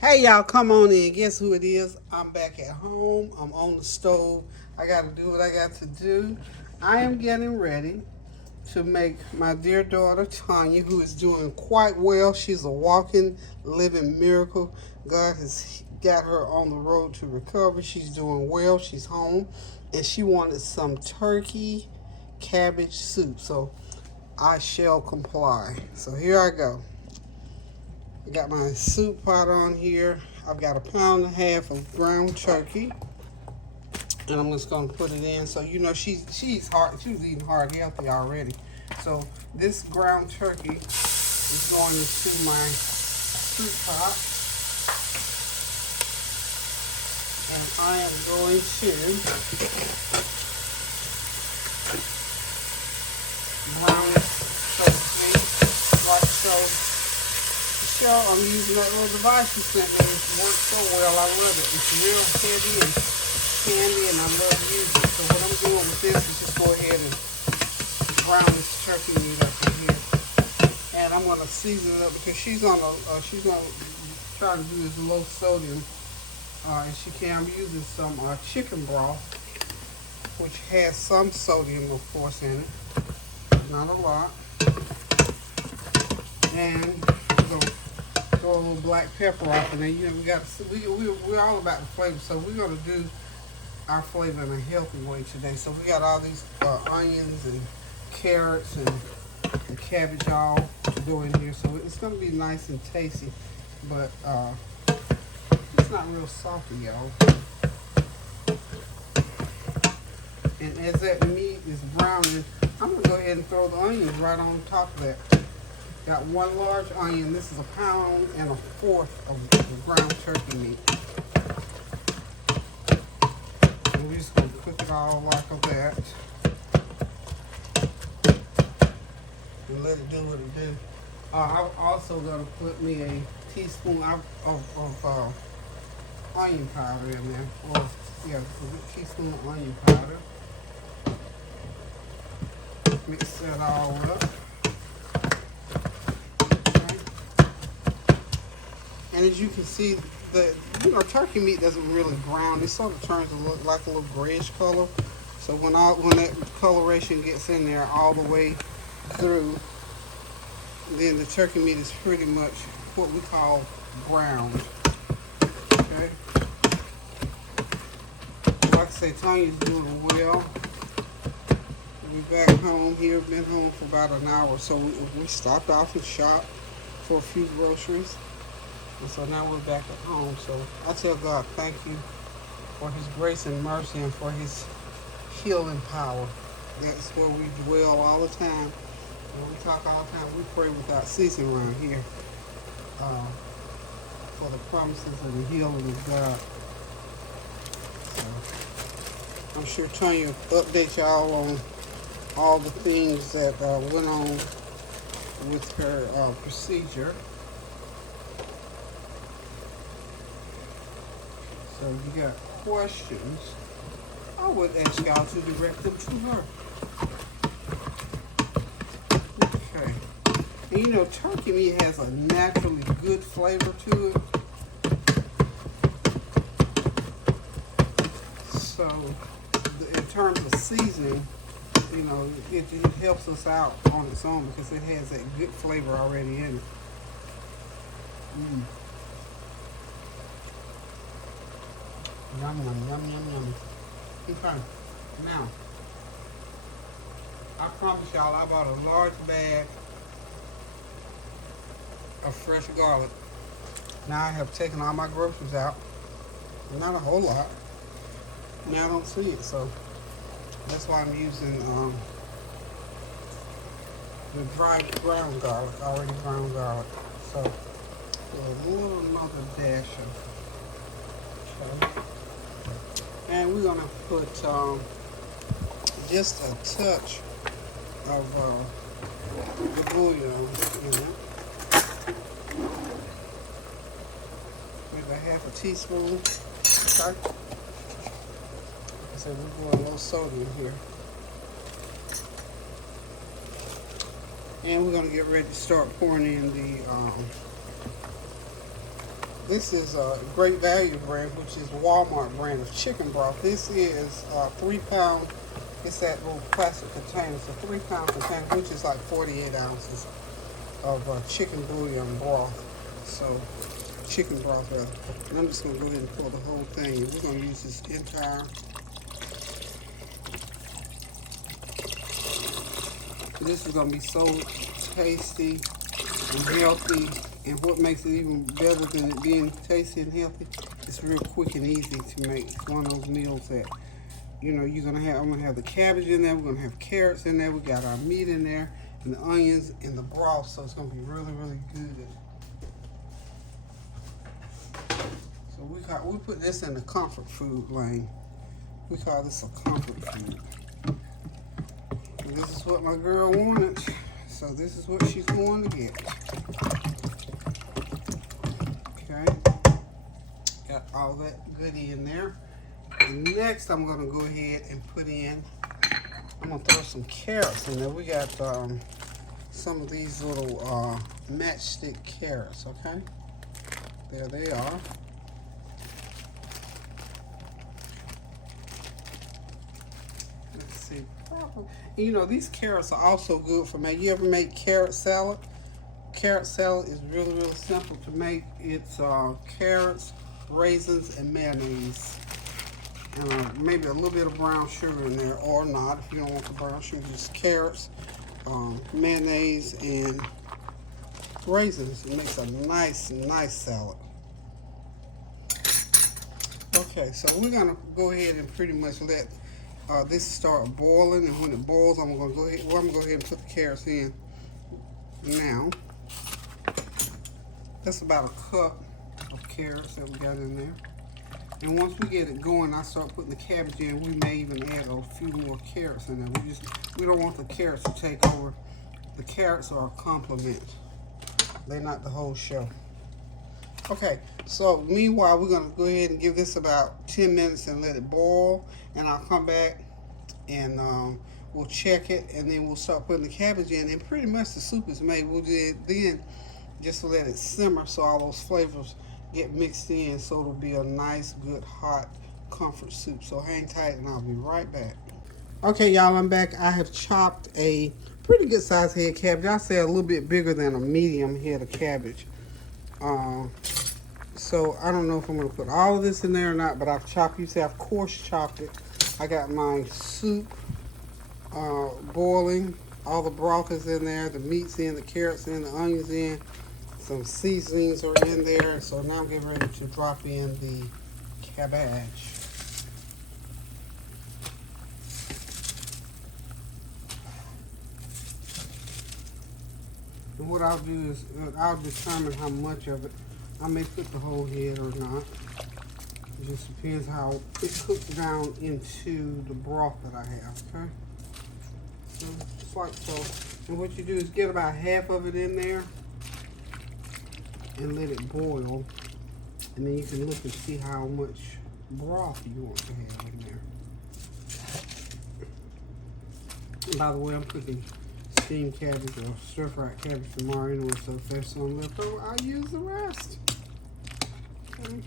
Hey y'all, come on in. Guess who it is? I'm back at home. I'm on the stove. I got to do what I got to do. I am getting ready to make my dear daughter Tanya, who is doing quite well. She's a walking, living miracle. God has got her on the road to recovery. She's doing well. She's home. And she wanted some turkey cabbage soup. So I shall comply. So here I go. I got my soup pot on here. I've got a pound and a half of ground turkey, and I'm just gonna put it in. So you know she's hard. She was eating hard healthy already. So this ground turkey is going into my soup pot, and I am going to brown it so sweet, like so. I'm using that little device you sent me. It works so well. I love it. It's real heavy and candy, and I love using it. So what I'm doing with this is just go ahead and brown this turkey meat up in here, and I'm gonna season it up because she's gonna try to do this low sodium as she can. I'm using some chicken broth, which has some sodium, of course, in it, not a lot, and we're gonna throw a little black pepper off in there. You know, we're all about the flavor, so we're gonna do our flavor in a healthy way today. So we got all these onions and carrots and cabbage all to go in here. So it's gonna be nice and tasty, but it's not real salty, y'all. And as that meat is browning, I'm gonna go ahead and throw the onions right on top of that. Got one large onion. This is a pound and a fourth of the ground turkey meat. And we're just going to cook it all like that. And let it do what it do. I'm also going to put me a teaspoon of onion powder in there. Or, yeah, a teaspoon of onion powder. Mix that all up. And as you can see, turkey meat doesn't really brown. It sort of turns to look like a little grayish color. So when that coloration gets in there all the way through, then the turkey meat is pretty much what we call browned. Okay. Like I say, Tanya's doing well. We're back home here. Been home for about an hour, so we stopped off and shopped for a few groceries. And so now we're back at home. So I tell God, thank you for his grace and mercy and for his healing power. That's where we dwell all the time. And we talk all the time. We pray without ceasing around here for the promises and the healing of God. So I'm sure Tanya will update y'all on all the things that went on with her procedure. So if you got questions, I would ask y'all to direct them to her. Okay. And you know, turkey meat has a naturally good flavor to it. So in terms of seasoning, you know, it helps us out on its own because it has that good flavor already in it. Yum, yum, yum, yum, yum. Okay. Now, I promise y'all I bought a large bag of fresh garlic. Now I have taken all my groceries out. Not a whole lot. Now I don't see it, so that's why I'm using the dried ground garlic, already ground garlic. So a little another dash of. Okay. And we're gonna put just a touch of the bouillon in it. Maybe a half a teaspoon. Okay. Like I said, we're going low sodium here. And we're gonna get ready to start pouring in This is a Great Value brand, which is Walmart brand of chicken broth. This is 3 pound. It's that little plastic container. It's a 3 pound container, which is like 48 ounces of chicken bouillon broth. So chicken broth rather. And I'm just gonna go ahead and pour the whole thing. We're gonna use this entire. This is gonna be so tasty and healthy. And what makes it even better than it being tasty and healthy, it's real quick and easy to make. It's one of those meals that, you know, you're gonna have. I'm gonna have the cabbage in there. We're gonna have carrots in there. We got our meat in there, and the onions and the broth. So it's gonna be really, really good. So we put this in the comfort food lane. We call this a comfort food. And this is what my girl wanted. So this is what she's going to get. Okay. Got all that goodie in there. And next I'm going to go ahead and put in, I'm going to throw some carrots in there. We got some of these little matchstick carrots, okay? There they are. Let's see. You know, these carrots are also good for me. You ever make carrot salad? Carrot salad is really, really simple to make. It's carrots, raisins, and mayonnaise. And maybe a little bit of brown sugar in there, or not. If you don't want the brown sugar, just carrots, mayonnaise, and raisins. It makes a nice, nice salad. Okay, so we're gonna go ahead and pretty much let this start boiling, and when it boils, I'm gonna go ahead and put the carrots in now. That's about a cup of carrots that we got in there. And once we get it going, I start putting the cabbage in. We may even add a few more carrots in there. We don't want the carrots to take over. The carrots are a complement. They're not the whole show. Okay, so meanwhile, we're gonna go ahead and give this about 10 minutes and let it boil. And I'll come back and we'll check it, and then we'll start putting the cabbage in. And pretty much the soup is made. We'll then just let it simmer so all those flavors get mixed in, so it'll be a nice, good, hot comfort soup. So hang tight and I'll be right back. Okay, y'all, I'm back. I have chopped a pretty good sized head of cabbage. I say a little bit bigger than a medium head of cabbage. So I don't know if I'm gonna put all of this in there or not, but I've chopped, you see I've coarse chopped it. I got my soup boiling. All the broth is in there, the meat's in, the carrots in, the onions in. Some seasonings are in there. So now I'm getting ready to drop in the cabbage. And what I'll do is I'll determine how much of it. I may put the whole head or not. It just depends how it cooks down into the broth that I have, okay? So, just like so. And what you do is get about half of it in there and let it boil. And then you can look and see how much broth you want to have in there. And by the way, I'm cooking steamed cabbage or stir-fried cabbage tomorrow anyway, so if there's some left over, I'll use the rest. Okay.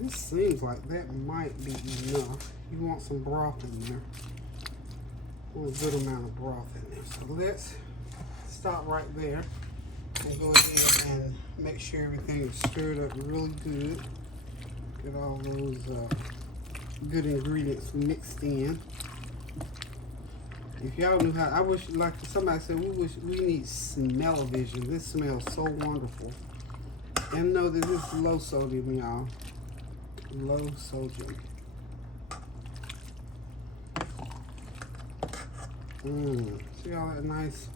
This seems like that might be enough. You want some broth in there. A good amount of broth in there. So let's stop right there and go ahead and make sure everything is stirred up really good. Get all those good ingredients mixed in. If y'all knew how, I wish, like somebody said, we need smell-o-vision. This smells so wonderful. And know that this is low sodium, y'all. Low sodium. See all that nice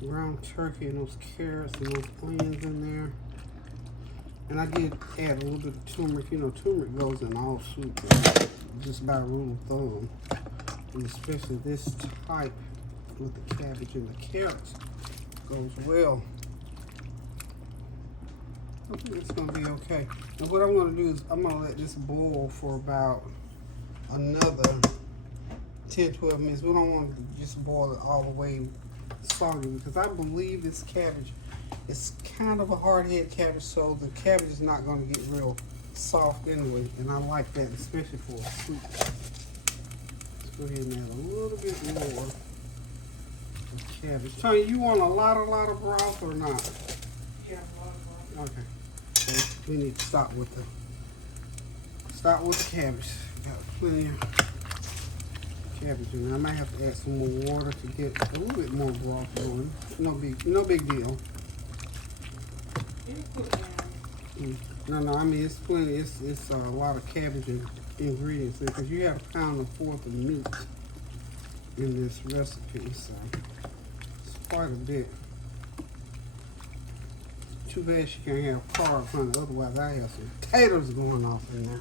ground turkey and those carrots and those onions in there. And I did add a little bit of turmeric. You know, turmeric goes in all soup, just by rule of thumb. And especially this type with the cabbage and the carrots goes well. I think it's gonna be okay. And what I'm gonna do is I'm gonna let this boil for about another 10-12 minutes. We don't want to just boil it all the way soggy, because I believe this cabbage It's kind of a hard-head cabbage, so the cabbage is not going to get real soft anyway, and I like that, especially for a soup. Let's go ahead and add a little bit more of cabbage. Tony, you want a lot of broth or not? Yeah, a lot of broth. Okay. So we need to start with the cabbage. Got plenty of cabbage in there. I might have to add some more water to get a little bit more broth going. No big deal. No, I mean it's plenty. It's a lot of cabbage and ingredients because you have a pound and a fourth of meat in this recipe, so it's quite a bit. Too bad she can't have carbs, honey. Otherwise, I have some potatoes going off in there.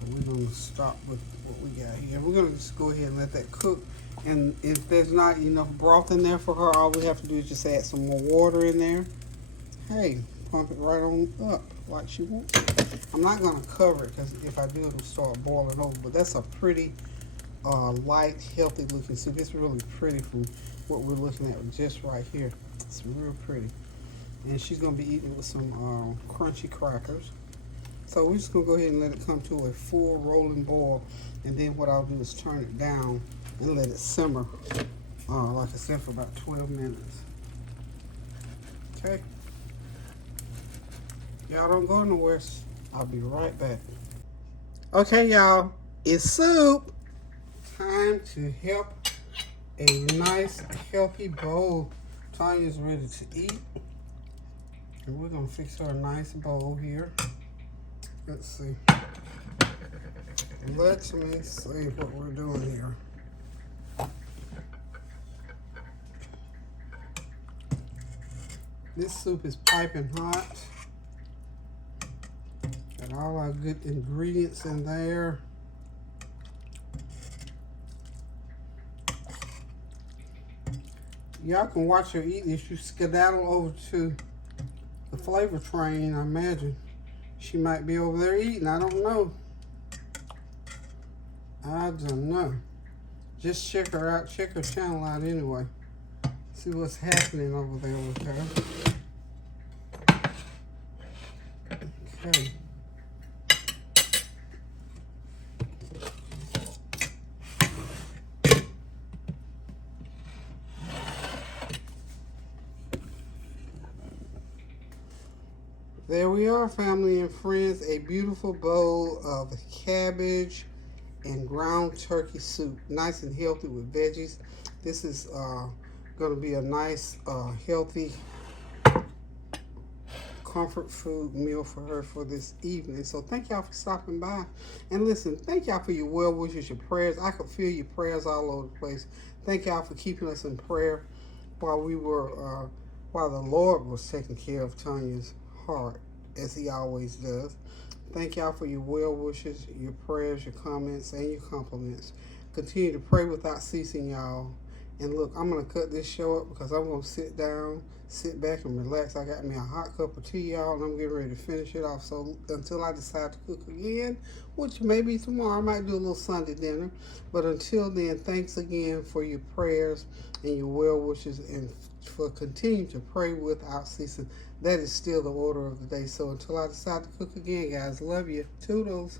But we're gonna start with what we got here. We're gonna just go ahead and let that cook. And if there's not enough broth in there for her, all we have to do is just add some more water in there. Hey, pump it right on up like she wants it. I'm not gonna cover it because if I do, it'll start boiling over. But that's a pretty light, healthy looking soup. It's really pretty from what we're looking at just right here. It's real pretty. And she's gonna be eating it with some crunchy crackers. So we're just gonna go ahead and let it come to a full rolling boil. And then what I'll do is turn it down and let it simmer, like I said, for about 12 minutes. Okay. Y'all don't go nowhere. I'll be right back. Okay, y'all, it's soup. Time to help a nice, healthy bowl. Tanya's ready to eat. And we're gonna fix her a nice bowl here. Let's see. Let me see what we're doing here. This soup is piping hot. Got all our good ingredients in there. Y'all can watch her eat if you skedaddle over to the flavor train. I imagine she might be over there eating. I don't know. I don't know. Just check her out. Check her channel out anyway. See what's happening over there with her. Okay. There we are, family and friends. A beautiful bowl of cabbage and ground turkey soup. Nice and healthy with veggies. This is going to be a nice, healthy comfort food meal for her for this evening. So thank y'all for stopping by. And listen, thank y'all for your well wishes, your prayers. I could feel your prayers all over the place. Thank y'all for keeping us in prayer while we were, while the Lord was taking care of Tanya's heart, as he always does. Thank y'all for your well wishes, your prayers, your comments, and your compliments. Continue to pray without ceasing, y'all. And look, I'm going to cut this show up because I'm going to sit down, sit back, and relax. I got me a hot cup of tea, y'all, and I'm getting ready to finish it off. So until I decide to cook again, which maybe tomorrow, I might do a little Sunday dinner. But until then, thanks again for your prayers and your well wishes and for continuing to pray without ceasing. That is still the order of the day. So until I decide to cook again, guys, love you. Toodles.